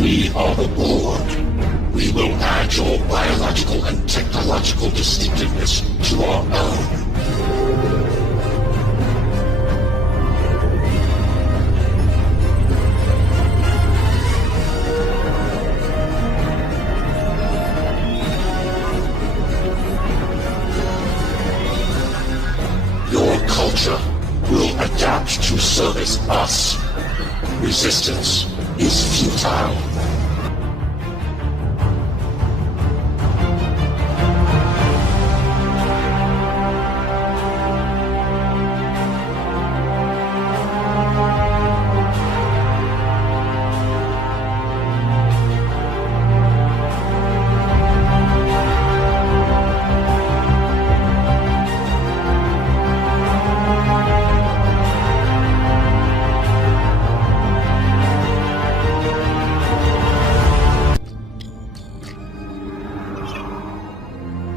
We are the Board. We will add your biological and technological distinctiveness to our own. Your culture will adapt to service us. Resistance is futile.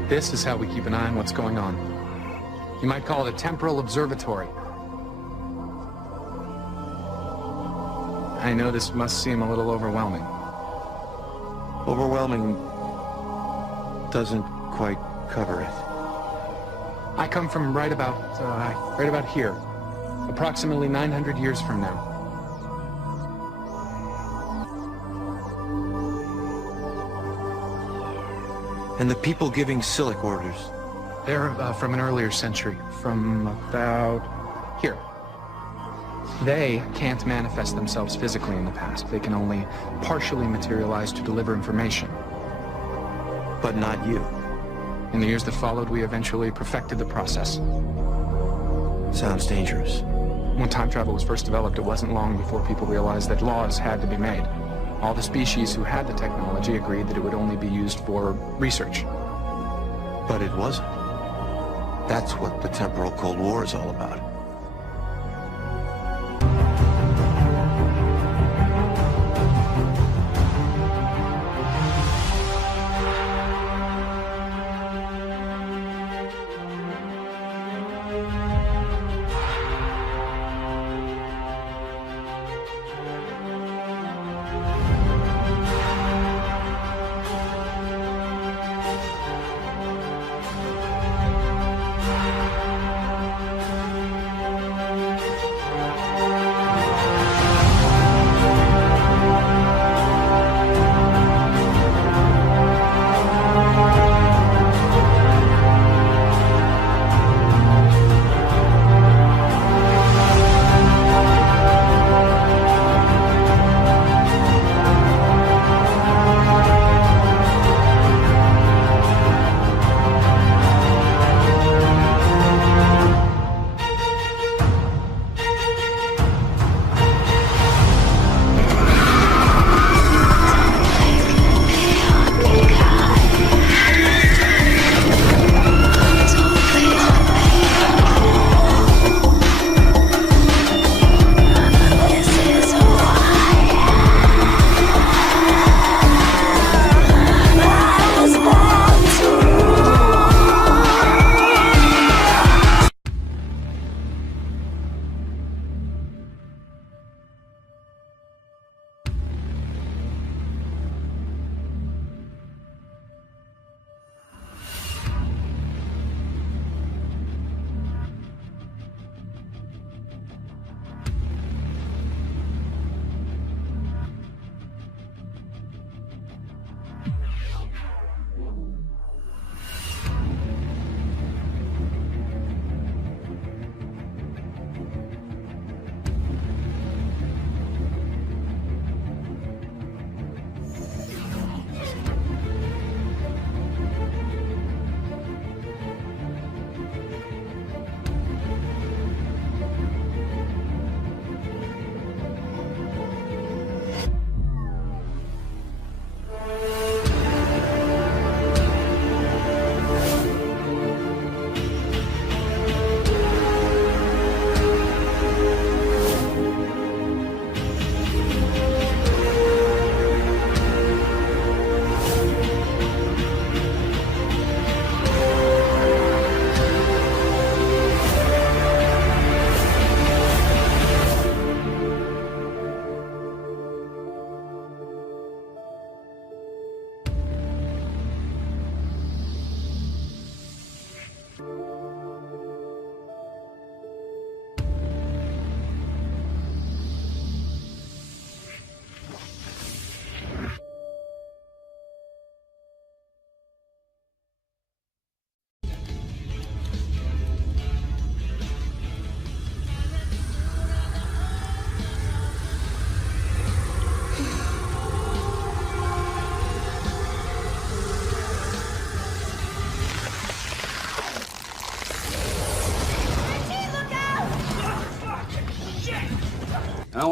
This is how we keep an eye on what's going on. You might call it a temporal observatory. I know this must seem a little overwhelming. Overwhelming doesn't quite cover it. I come from right about here, approximately 900 years from now. And the people giving Silic orders? They're from an earlier century, from about here. They can't manifest themselves physically in the past. They can only partially materialize to deliver information. But not you. In the years that followed, we eventually perfected the process. Sounds dangerous. When time travel was first developed, it wasn't long before people realized that laws had to be made. All the species who had the technology agreed that it would only be used for research. But it wasn't. That's what the temporal Cold War is all about.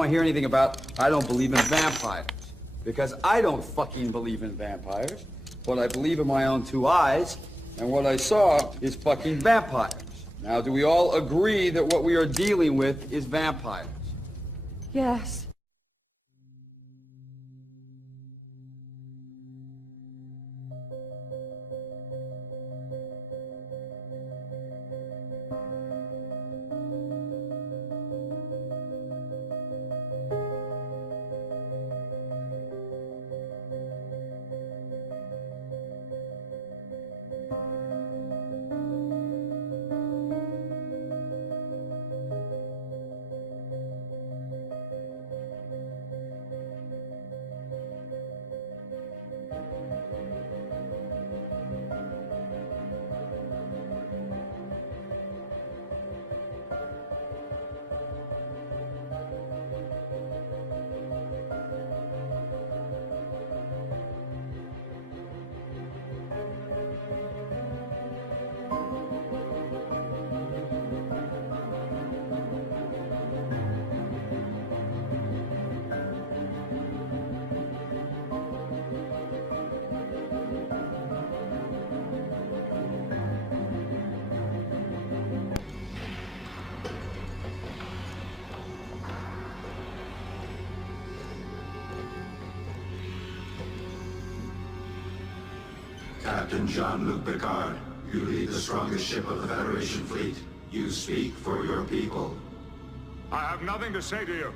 want to hear anything about I don't believe in vampires. Because I don't fucking believe in vampires. What I believe in my own two eyes, and what I saw is fucking vampires. Now, do we all agree that what we are dealing with is vampires? Yes. Captain Jean-Luc Picard, you lead the strongest ship of the Federation fleet. You speak for your people. I have nothing to say to you.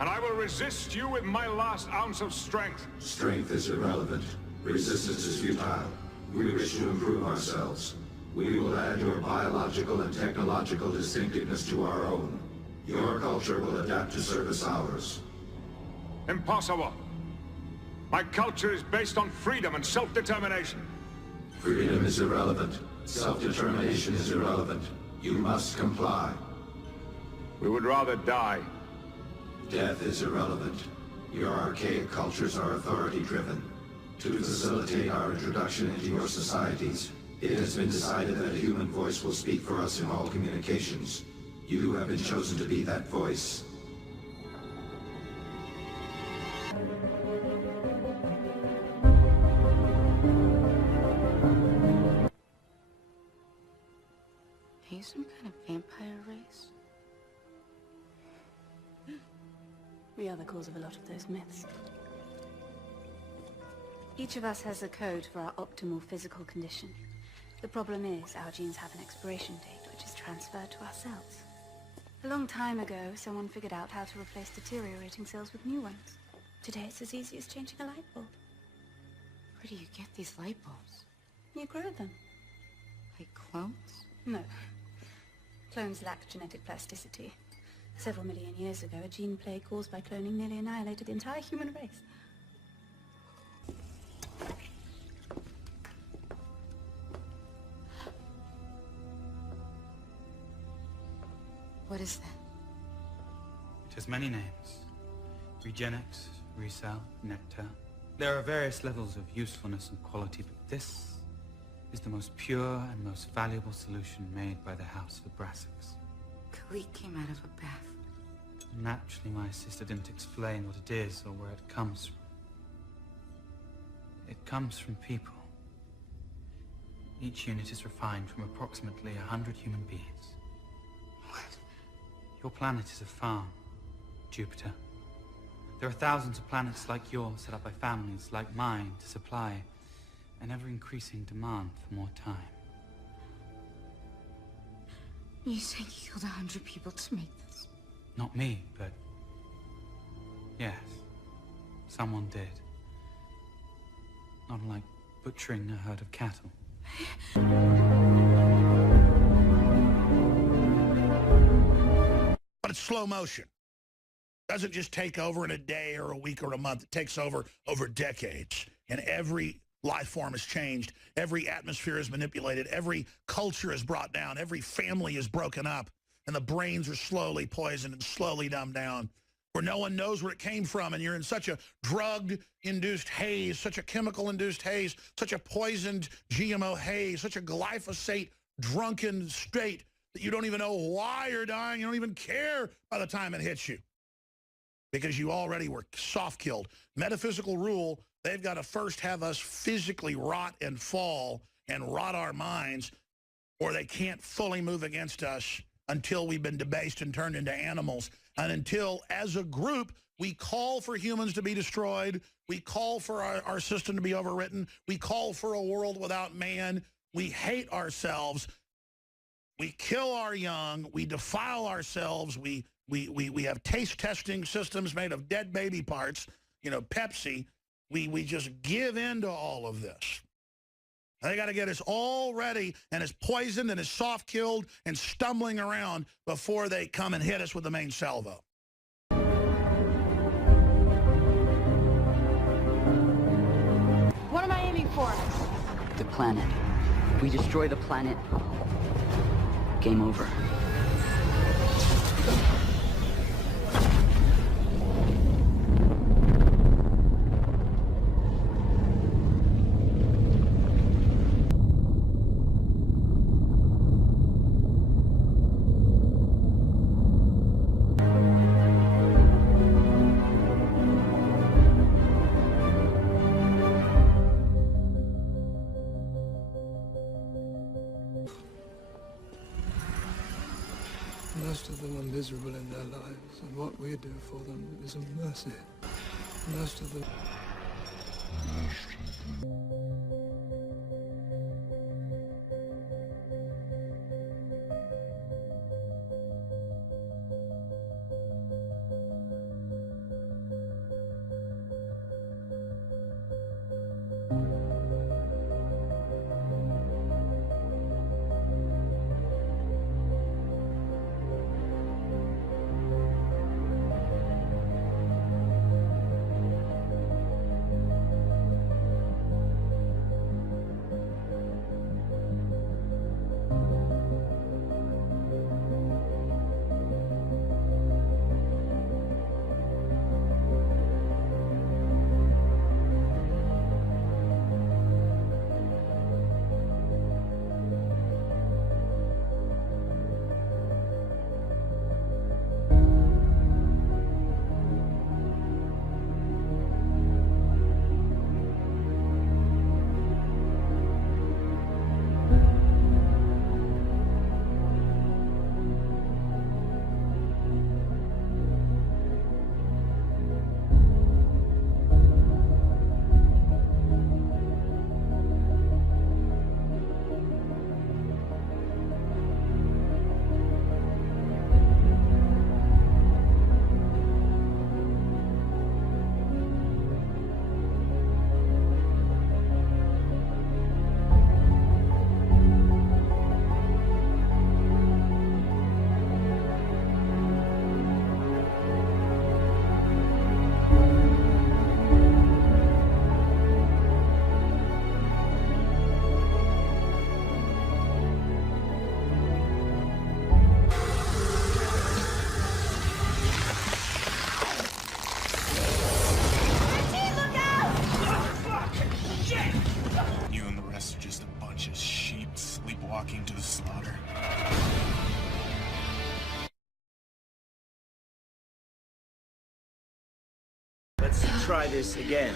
And I will resist you with my last ounce of strength. Strength is irrelevant. Resistance is futile. We wish to improve ourselves. We will add your biological and technological distinctiveness to our own. Your culture will adapt to service ours. Impossible. My culture is based on freedom and self-determination. Freedom is irrelevant. Self-determination is irrelevant. You must comply. We would rather die. Death is irrelevant. Your archaic cultures are authority-driven. To facilitate our introduction into your societies, it has been decided that a human voice will speak for us in all communications. You have been chosen to be that voice. Are you some kind of vampire race? We are the cause of a lot of those myths. Each of us has a code for our optimal physical condition. The problem is, our genes have an expiration date, which is transferred to our cells. A long time ago, someone figured out how to replace deteriorating cells with new ones. Today, it's as easy as changing a light bulb. Where do you get these light bulbs? You grow them. Like clones? No. Clones lack genetic plasticity. Several million years ago, a gene plague caused by cloning nearly annihilated the entire human race. What is that? It has many names. Regenex, Resal, Nectar. There are various levels of usefulness and quality, but this is the most pure and most valuable solution made by the House of Brassix. Kalik came out of a bath. Naturally, my sister didn't explain what it is or where it comes from. It comes from people. Each unit is refined from approximately 100 human beings. What? Your planet is a farm, Jupiter. There are thousands of planets like yours set up by families like mine to supply an ever-increasing demand for more time. You say you killed 100 people to make this? Not me, but yes, someone did. Not like butchering a herd of cattle. But it's slow motion. It doesn't just take over in a day or a week or a month. It takes over decades. And every life form is changed. Every atmosphere is manipulated. Every culture is brought down. Every family is broken up. And the brains are slowly poisoned and slowly dumbed down, where no one knows where it came from. And you're in such a drug-induced haze, such a chemical-induced haze, such a poisoned GMO haze, such a glyphosate-drunken state that you don't even know why you're dying. You don't even care by the time it hits you. because you already were soft-killed. Metaphysical rule, they've got to first have us physically rot and fall and rot our minds, or they can't fully move against us until we've been debased and turned into animals, and until, as a group, we call for humans to be destroyed, we call for our system to be overwritten, we call for a world without man, we hate ourselves, we kill our young, we defile ourselves, we have taste testing systems made of dead baby parts, you know, Pepsi. We just give in to all of this. They got to get us all ready and as poisoned and as soft-killed and stumbling around before they come and hit us with the main salvo. What am I aiming for? The planet. We destroy the planet. Game over. Most of them are miserable in their lives, and what we do for them is a mercy. Most of them... Sleepwalking to the slaughter. Let's try this again.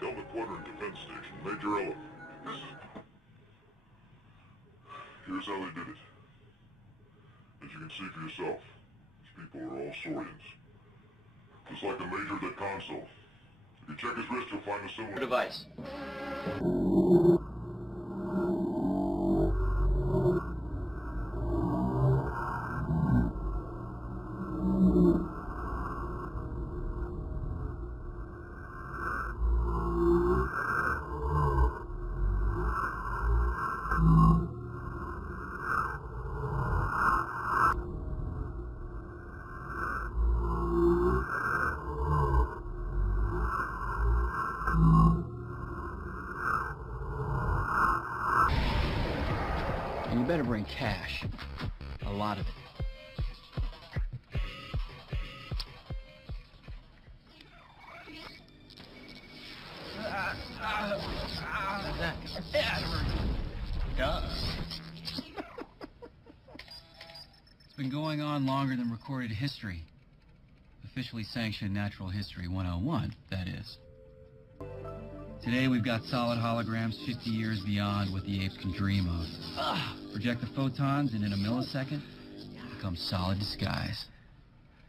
Delta Quadrant Defense Station, Major Ella. Here's how they did it. As you can see for yourself, these people are all Saurians. Just like the Major at that console. You check his wrist, you'll find a similar device. And you better bring cash. A lot of it. How's that? Duh. It's been going on longer than recorded history. Officially sanctioned natural history 101, that is. Today we've got solid holograms 50 years beyond what the apes can dream of. Project the photons and in a millisecond, become solid disguise.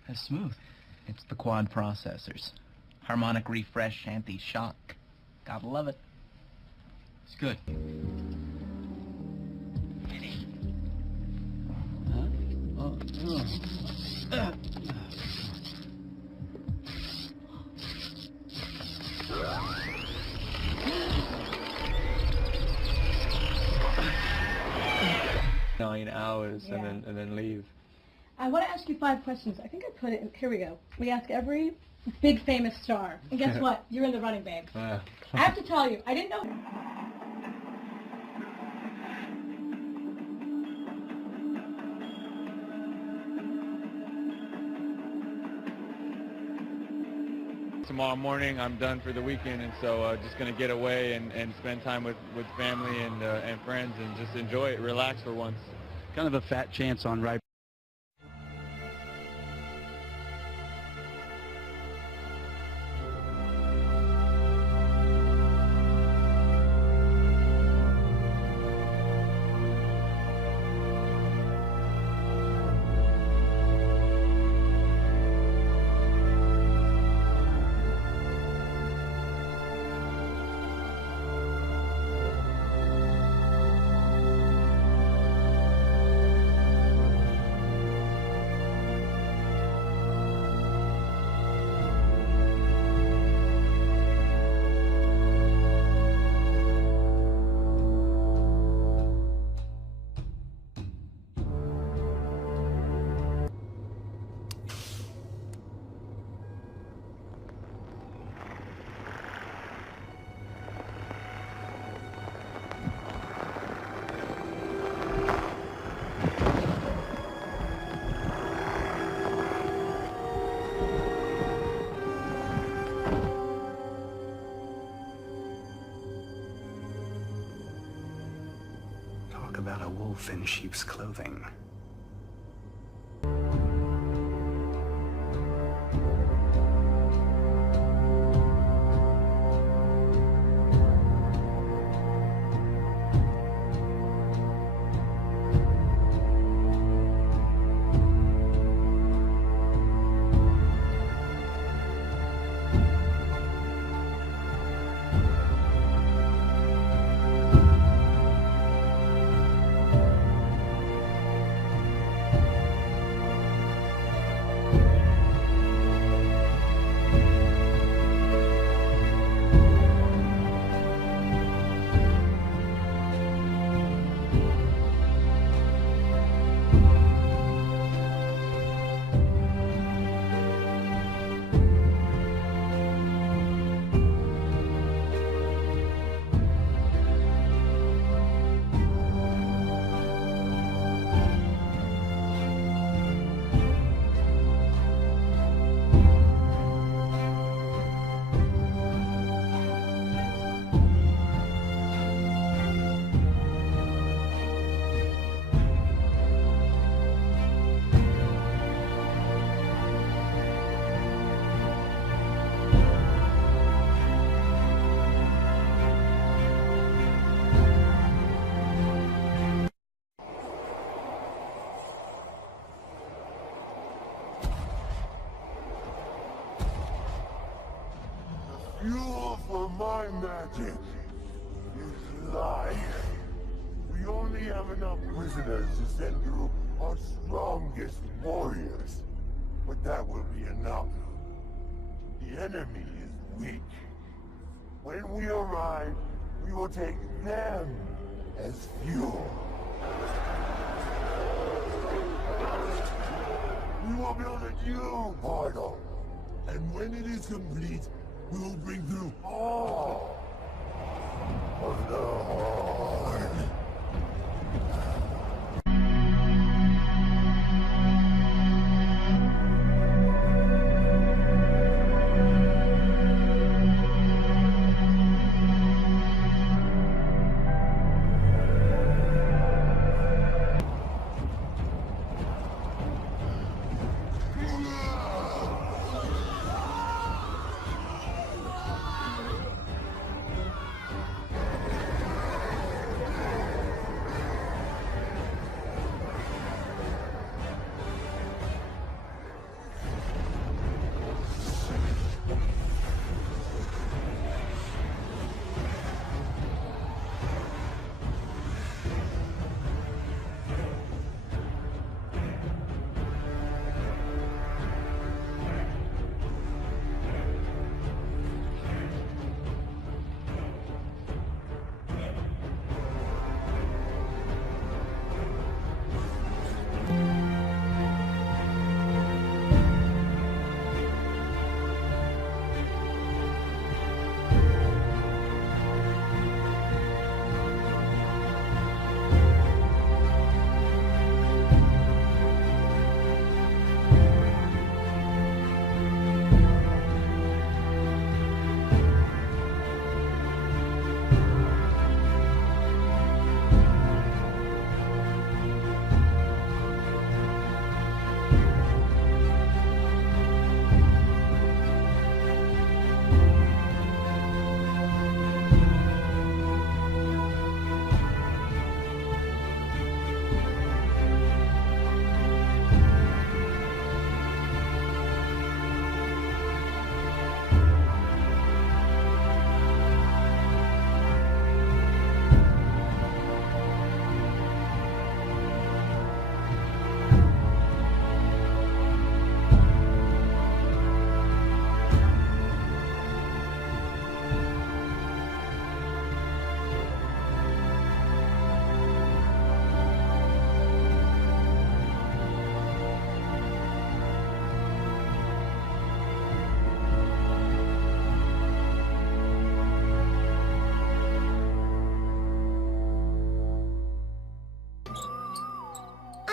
That's smooth. It's the quad processors. Harmonic refresh, anti-shock. Gotta love it. It's good. hours Yeah. and then leave. I want to ask you 5 questions. I think I put it in. Here we go. We ask every big famous star. And guess what? You're in the running, babe. I have to tell you, I didn't know. Tomorrow morning I'm done for the weekend, and so just going to get away and spend time with family and friends and just enjoy it, relax for once. Kind of a fat chance on right. Talk about a wolf in sheep's clothing. my magic is life. We only have enough prisoners to send through our strongest warriors. But that will be enough. The enemy is weak. When we arrive, we will take them as fuel. We will build a new portal. And when it is complete, we will bring through all of the Horde.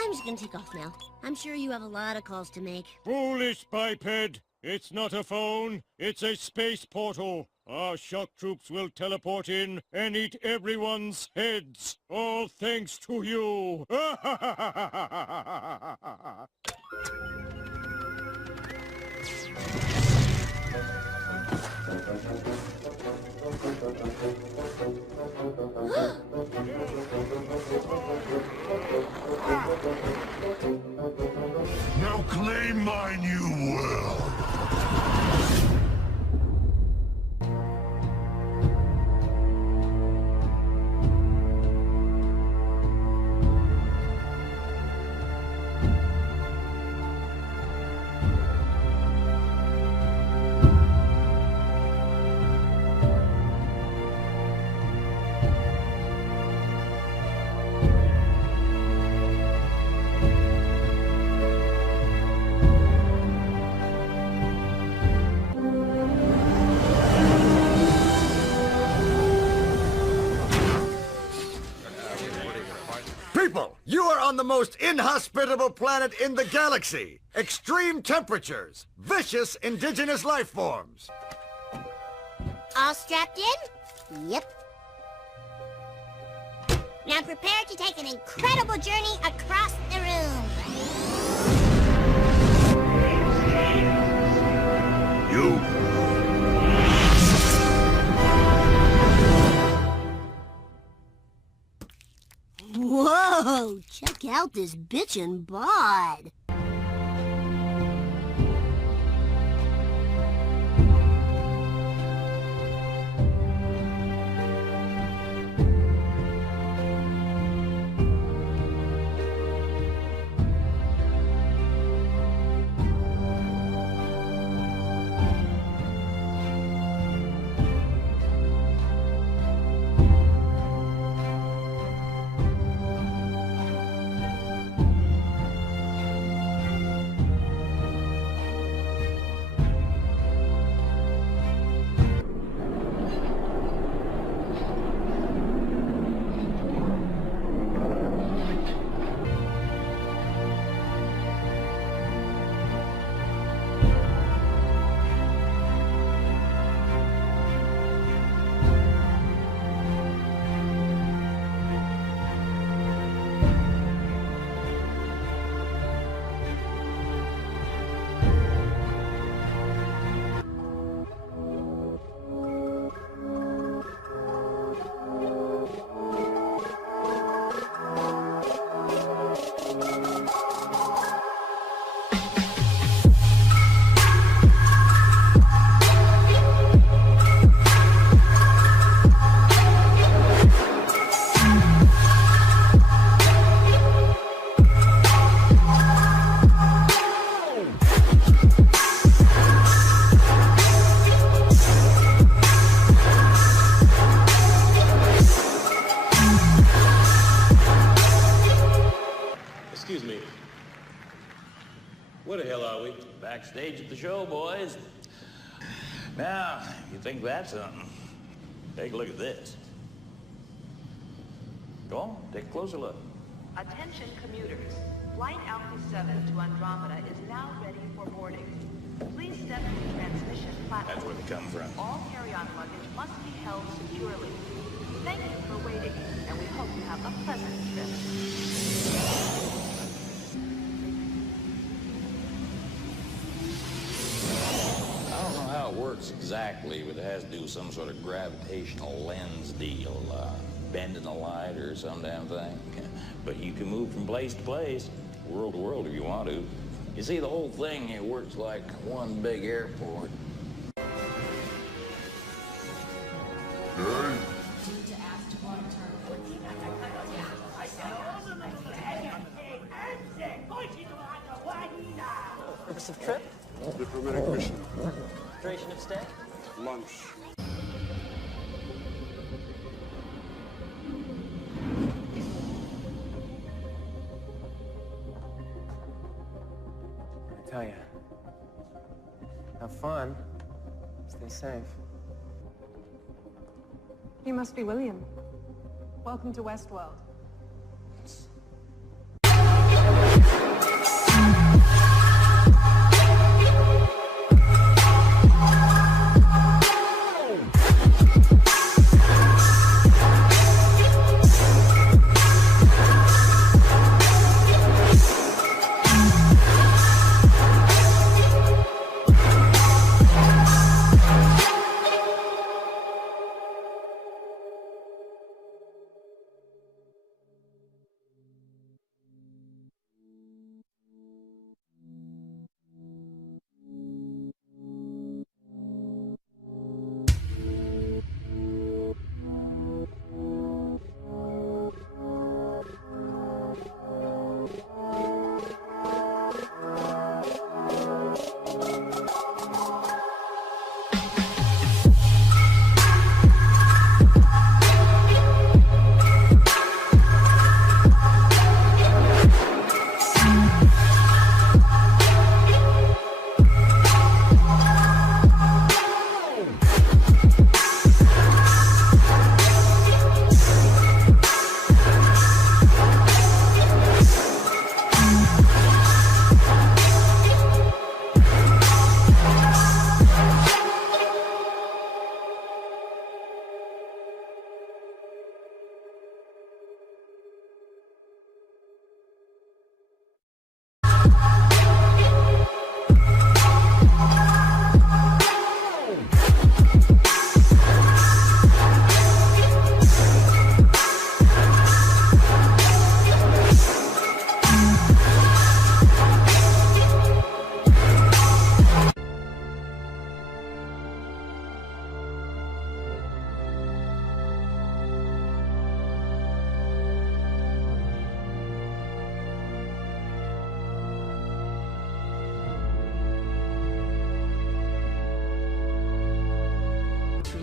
I'm just gonna take off now. I'm sure you have a lot of calls to make. Foolish biped! It's not a phone, it's a space portal. Our shock troops will teleport in and eat everyone's heads. All thanks to you. Now claim mine you will. People, you are on the most inhospitable planet in the galaxy. Extreme temperatures, vicious indigenous life forms. All strapped in? Yep. Now prepare to take an incredible journey across the room. You. Whoa! Check out this bitchin' bod. Stage at the show, boys. Now, if you think that's something, take a look at this. Go on, take a closer look. Attention commuters. Flight Alpha 7 to Andromeda is now ready for boarding. Please step to the transmission platform. That's where they come from. All carry-on luggage must be held securely. Thank you for waiting, and we hope you have a pleasant trip. I don't know how it works exactly, but it has to do with some sort of gravitational lens deal, bending the light or some damn thing. But you can move from place to place, world to world if you want to. You see, the whole thing, it works like one big airport. Purpose of trip? Diplomatic mission. Duration of stay? Lunch. I tell you, have fun. Stay safe. You must be William. Welcome to Westworld.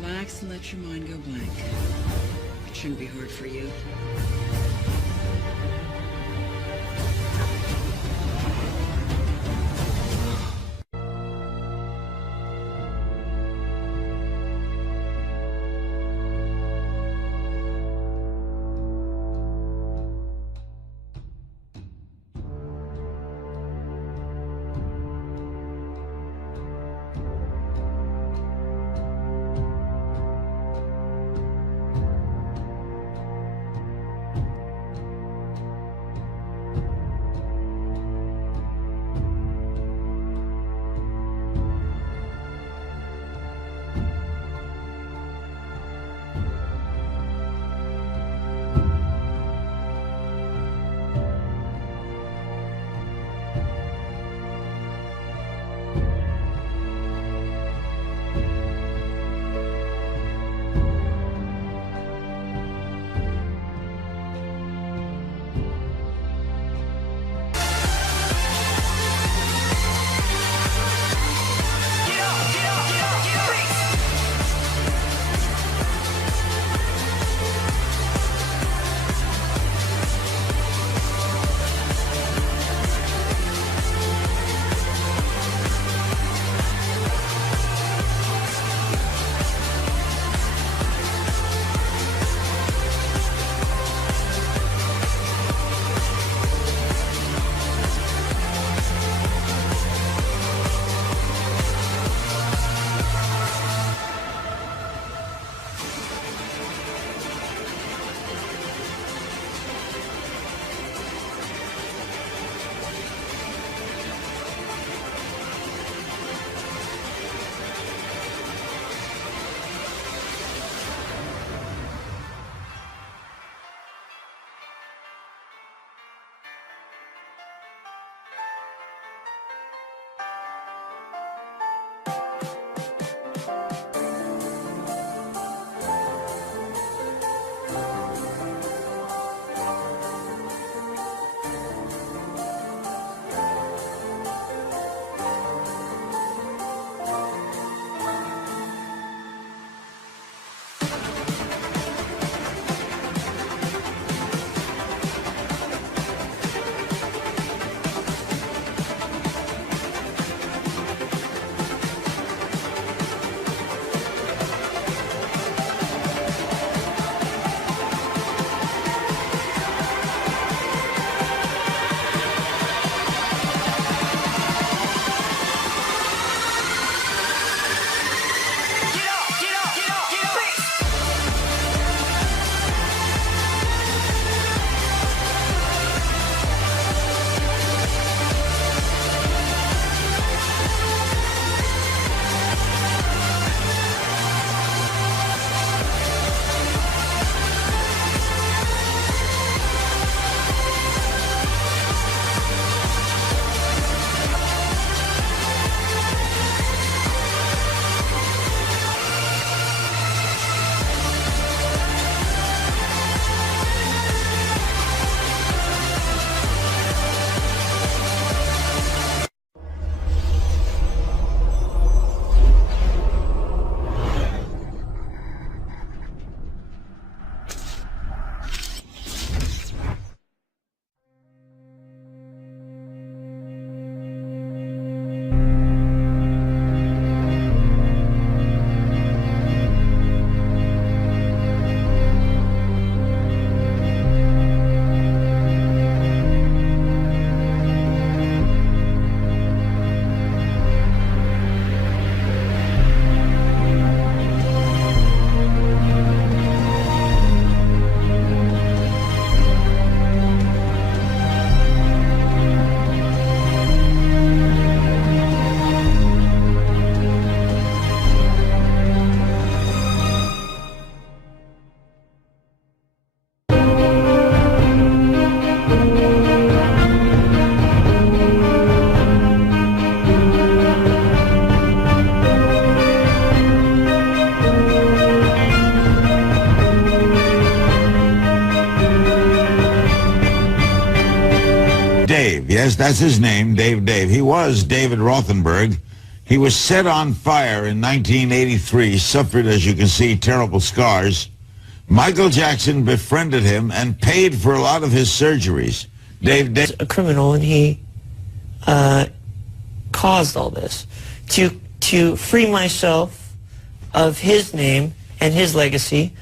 Relax and let your mind go blank. It shouldn't be hard for you. Dave, yes, that's his name, Dave. He was David Rothenberg. He was set on fire in 1983, suffered, as you can see, terrible scars. Michael Jackson befriended him and paid for a lot of his surgeries. Dave a criminal, and he caused all this to free myself of his name and his legacy.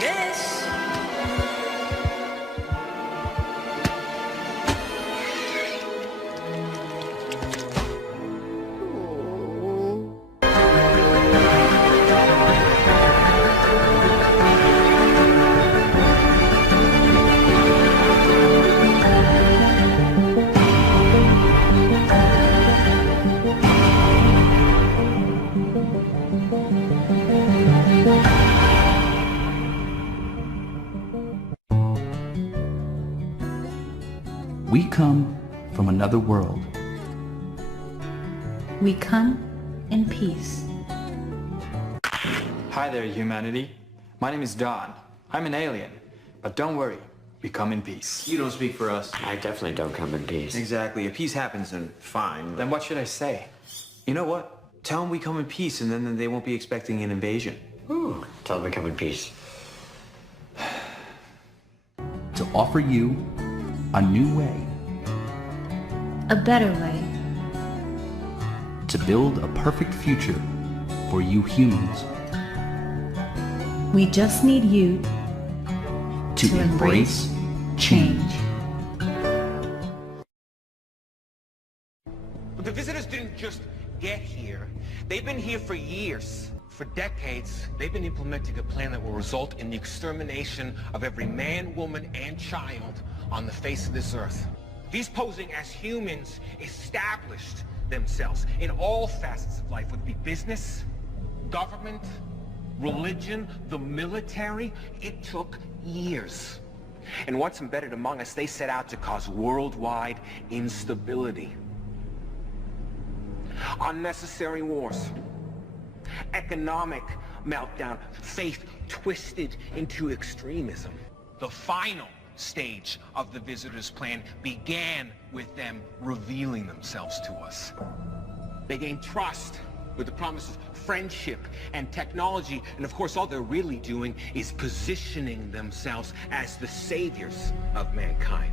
this. We come from another world. We come in peace. Hi there, humanity. My name is Don. I'm an alien. But don't worry, we come in peace. You don't speak for us. I definitely don't come in peace. Exactly. If peace happens, then fine. Then what should I say? You know what? Tell them we come in peace, and then they won't be expecting an invasion. Ooh. Tell them we come in peace. To offer you a new way. A better way. To build a perfect future for you humans. We just need you to embrace change. The visitors didn't just get here. They've been here for years. For decades, they've been implementing a plan that will result in the extermination of every man, woman, and child on the face of this earth. These posing as humans established themselves in all facets of life, whether it be business, government, religion, the military. It took years. And once embedded among us, they set out to cause worldwide instability. Unnecessary wars. Economic meltdown. Faith twisted into extremism. The final stage of the visitors' plan began with them revealing themselves to us. They gained trust with the promise of friendship and technology, and of course all they're really doing is positioning themselves as the saviors of mankind.